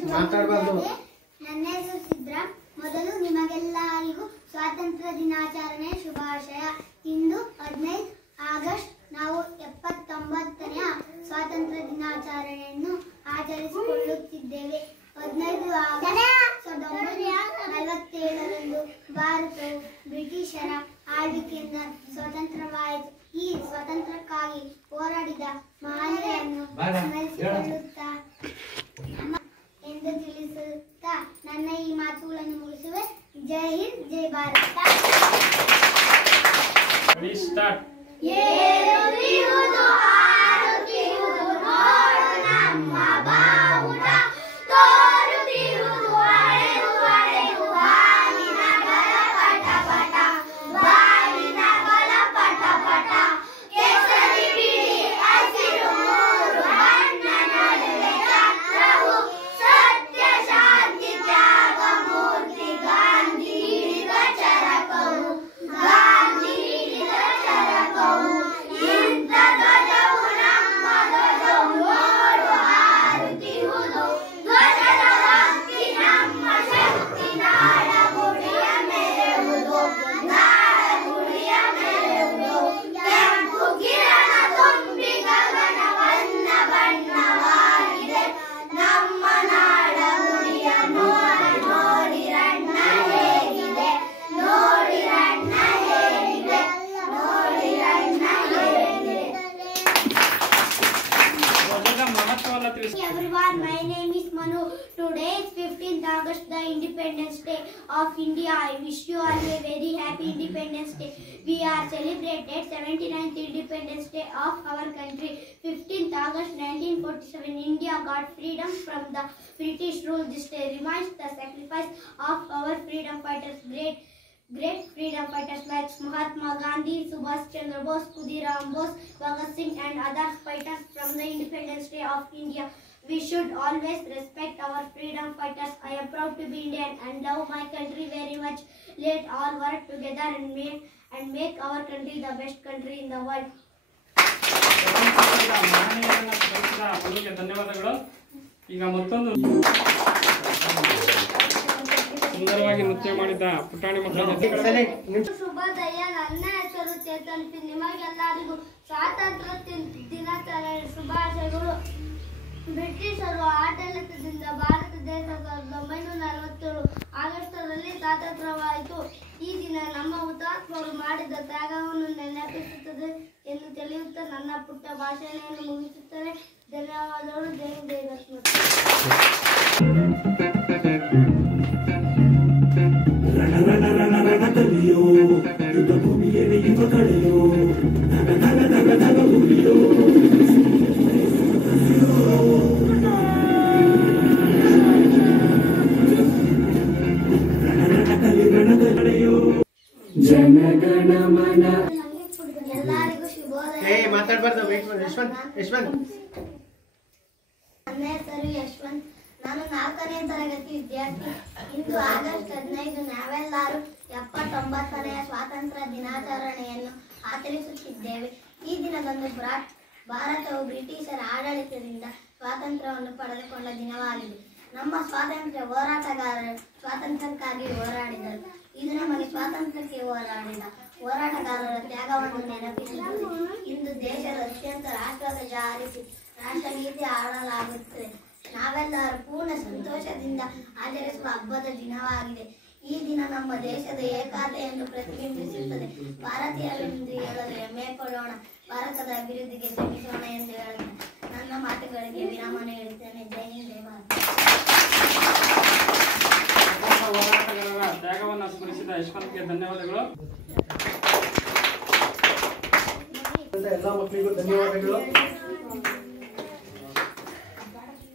ನನ್ನ ಹೆಸರು ಸಿದ್ರಾ. ಮೊದಲು ನಿಮಗೆಲ್ಲರಿಗೂ ಸ್ವಾತಂತ್ರ್ಯ ದಿನಾಚರಣೆ ಶುಭಾಶಯ. ಇಂದು 15 ಆಗಸ್ಟ್ ನಾವು 79ನೇ ಸ್ವಾತಂತ್ರ್ಯ ದಿನಾಚರಣೆಯನ್ನು ಆಚರಿಸಿಕೊಳ್ಳುತ್ತಿದ್ದೇವೆ. 15 ಆಗಸ್ಟ್ 1947ರಂದು ಭಾರತವು ಬ್ರಿಟಿಷರ ಆಳ್ವಿಕೆಯಿಂದ ಸ್ವತಂತ್ರವಾಯಿತು. ಈ ಸ್ವಾತಂತ್ರ್ಯಕ್ಕಾಗಿ ಹೋರಾಡಿದ ಮಹನೀಯರನ್ನು ಸ್ಮರಿಸಿಕೊಳ್ಳುತ್ತಾ ಎಂದು ತಿಳಿಸುತ್ತಾ ನನ್ನ ಈ ಮಾತುಗಳನ್ನು ಮುಗಿಸುವೆ. ಜೈ ಹಿಂದ್, ಜೈ ಭಾರತ. ಏರುತ್ತಿರುವುದು ಹಾರುತ್ತಿರುವುದು ನೋಡು ನಮ್ಮ ಬಾವುಟ, ತೋರುತ್ತಿರುವುದು ಅಳೆದು ಅಳೆದು ಬಾಗಿನ ಬಲ ಪಟ ಪಟ, ಬಾಗಿನ ಬಲ ಪಟ ಪಟ. ಕೇಸರಿ ಬಿಳಿ ಹಸಿರು ಮೂರು ಬಣ್ಣ ನಡುವೆ ಚಕ್ರವು, ಸತ್ಯ ಶಾಂತಿ ತ್ಯಾಗ ಮೂರ್ತಿ ಗಾಂಧಿ ಹಿಡಿದ ಚರಕವು, ಗಾಂಧಿ ಹಿಡಿದ ಚರಕವು. ಇಂಥ ಧ್ವಜವು ನಮ್ಮ ಧ್ವಜವು ನೋಡು ಹಾರುತ್ತಿರುವುದು, ಧ್ವಜದ ಭಕ್ತಿ ನಮ್ಮ ಶಕ್ತಿ, ನಾಡ ಗುಡಿಯ ಮೆರೆಯುವುದು, ನಾಡ ಗುಡಿಯ ಮೆರೆಯುವುದು. ಕೆಂಪು ಕಿರಣ ತುಂಬಿ ಗಗನವನ್ನ ಬಣ್ಣವಾಗಿದೆ, ನಮ್ಮ ನಾಡ ಗುಡಿಯ ನೋಡಿ ನೋಡಿರಣ್ಣ ಹೇಗಿದೆ, ನೋಡಿರಣ್ಣ ಹೇಗಿದೆ, ನೋಡಿರಣ್ಣ ಹೇಗಿದೆ. Everyone, my name is Manu. Today is 15th August, the Independence Day of India. I wish you all a very happy Independence Day. We are celebrated 79th Independence Day of our country. 15th August 1947, India got freedom from the British rule. This day reminds the sacrifice of our freedom fighters. Great freedom fighters like Mahatma Gandhi, Subhash Chandra Bose, Khudiram Bose, Bhagat Singh and other fighters from the Independence Day of India. We should always respect our freedom fighters. I am proud to be Indian and love my country very much. Let all work together and make our country the best country in the world. ಧನ್ಯವಾದಗಳು. ಈಗ ಮತ್ತೊಂದು ಸುಂದರವಾಗಿ ನೃತ್ಯ ಮಾಡಿದ ಪುಟಾಣಿ ಮಕ್ಕಳ ಶುಭೋದಯ. ನನ್ನ ಹೆಸರು ಚೇತನ್ ಪಿ. ನಿಮಗೆಲ್ಲರಿಗೂ ಸ್ವಾತಂತ್ರ್ಯ ದಿನಾಚರಣೆ ಶುಭಾಶಯಗಳು. ಬ್ರಿಟಿಷರು ಆಡಳಿತದಿಂದ ಭಾರತ ದೇಶ 1947 ಆಗಸ್ಟರಲ್ಲಿ ಸ್ವಾತಂತ್ರ್ಯವಾಯಿತು. ಈ ದಿನ ನಮ್ಮ ಹುತಾತ್ಮರು ಮಾಡಿದ ತ್ಯಾಗವನ್ನು ನೆನಪಿಸುತ್ತದೆ ಎಂದು ತಿಳಿಯುತ್ತಾ ನನ್ನ ಪುಟ್ಟ ಭಾಷಣೆಯನ್ನು ಮುಗಿಸುತ್ತೇನೆ. ಧನ್ಯವಾದಗಳು. ಜೈ ಜೈ ಲಕ್ಷ್ಮಣ. ಜನಗಣಮನ. ಎಲ್ಲರಿಗೂ ಶುಭೋದಯ. ನನ್ನ ಹೆಸರು ಯಶವಂತ್. ನಾನು 4ನೇ ತರಗತಿ ವಿದ್ಯಾರ್ಥಿ. ಇಂದು ಆಗಸ್ಟ್ 15 ನಾವೆಲ್ಲರೂ 79ನೇ ಸ್ವಾತಂತ್ರ್ಯ ದಿನಾಚರಣೆಯನ್ನು ಆಚರಿಸುತ್ತಿದ್ದೇವೆ. ಈ ದಿನದಂದು ಭಾರತವು ಬ್ರಿಟಿಷರ ಆಡಳಿತದಿಂದ ಸ್ವಾತಂತ್ರ್ಯವನ್ನು ಪಡೆದುಕೊಂಡ ದಿನವಾಗಿದೆ. ನಮ್ಮ ಸ್ವಾತಂತ್ರ್ಯ ಹೋರಾಟಗಾರರು ಸ್ವಾತಂತ್ರ್ಯಕ್ಕಾಗಿ ಹೋರಾಡಿದರು. ಇದು ನಮಗೆ ಸ್ವಾತಂತ್ರ್ಯಕ್ಕೆ ಹೋರಾಡಿದ ಹೋರಾಟಗಾರರ ತ್ಯಾಗವನ್ನು ನೆನಪಿಸುತ್ತದೆ. ಇಂದು ದೇಶದ ಅತ್ಯಂತ ರಾಷ್ಟ್ರಧ್ವಜ ಹಾರಿಸಿ ರಾಷ್ಟ್ರಗೀತೆ ಹಾಡಲಾಗುತ್ತದೆ. ನಾವೆಲ್ಲರೂ ಪೂರ್ಣ ಸಂತೋಷದಿಂದ ಆಚರಿಸುವ ಹಬ್ಬದ ದಿನವಾಗಿದೆ. ಈ ದಿನ ನಮ್ಮ ದೇಶದ ಏಕತೆಯನ್ನು ಪ್ರತಿಬಿಂಬಿಸುತ್ತದೆ. ಭಾರತೀಯರೆಂದು ಹೇಳಲು ಹೆಮ್ಮೆ ಪಡೋಣ, ಭಾರತದ ಅಭಿವೃದ್ಧಿಗೆ ಶ್ರಮಿಸೋಣ ಎಂದು ಹೇಳುತ್ತೇನೆ. ನನ್ನ ಮಾತುಗಳಿಗೆ ವಿರಾಮ ನೀಡುತ್ತೇನೆ. ಜೈ ಹಿಂದ್, ಜೈ ಭಾರತ. ಹೋರಾಟಗಾರರ ತ್ಯಾಗವನ್ನು ಸ್ಮರಿಸಿದ ಯಶವಂತ್ಗೆ ಧನ್ಯವಾದಗಳು. ಎಲ್ಲ ಮಕ್ಕಳಿಗೂ ಧನ್ಯವಾದಗಳು.